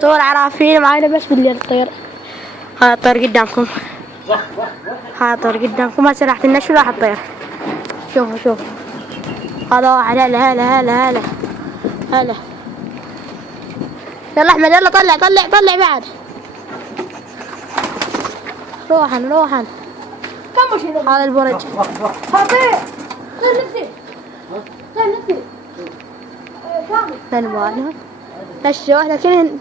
طول عرافيل معانا بس بالليل تطير. هذا الطير قدامكم، هذا الطير قدامكم، هسه راح تنشوا راح تطير. شوفوا شوفوا هذا واحد. هلا هلا هلا هلا هلا. يلا احمد يلا طلع طلع طلع بعد. روحن روحن. هذا البرج. خطير. طير نفسي. طير نفسي. كامل. نشوا لكن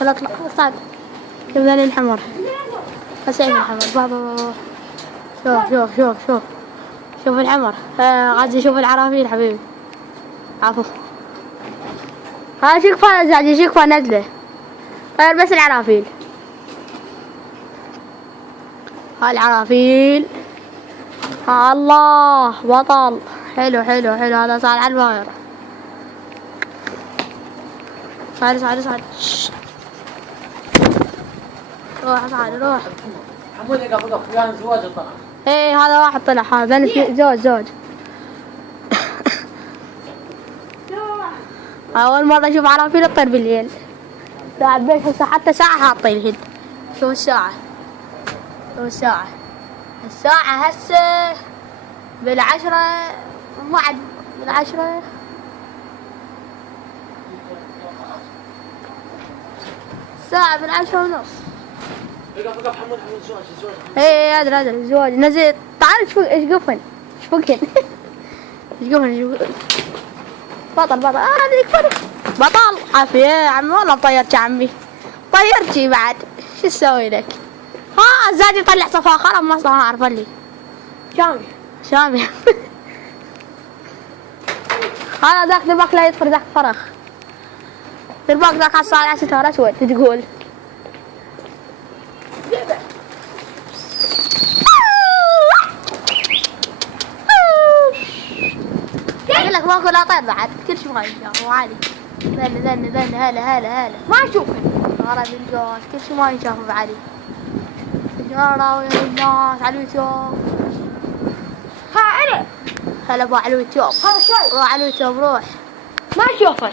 يلا اطلع صعد. شوف ذا الحمر. بس عين الحمر. بابا شوف شوف شوف شوف شوف الحمر. غازي شوف العرافيل حبيبي. عفو. ها شكفى زعجي شكفى نزله. طير بس العرافيل. ها العرافيل. ها الله بطل. حلو حلو حلو. هذا صار على الواير. صعد صعد صعد. روح صعد روح. حمود يقف فلان زواج طلع. ايه هذا واحد طلع. هذا زوج زوج. أول مرة أشوف عرافيل تطير بالليل. ساعة بيش حتى ساعة حاطين الهد. شوف الساعة. شوف الساعة. الساعة هسه بالعشرة بعد بالعشرة. الساعة بالعشرة ونص. وقف حمود حمود زواج زواج. ايه ادري ادري الزواج نزل. تعال ايش قفن ايش فوقهن. ايش قفن بطل بطل. هذا يكفر بطل. عافية يا عمي والله طيرت يا عمي. طيرتي بعد شو اسوي لك. ها الزاد يطلع صفاخرة ما صار اعرف لي. شامي. شامي. هذا ذاك درباك لا يدخل ذاك فرخ. درباك ذاك على الساعة 6 اسود تقول. اقول لك ماكو لا طير بعد كل شيء ما ينشاف وعادي. ذن هلا هلا هلا. ما اشوفه. صار بالجوز كل شيء ما ينشاف بعدي. سجارة ويا الناس على اليوتيوب. ها انا. هلا بو على اليوتيوب. هذا شايف. روح على اليوتيوب روح. ما اشوفه.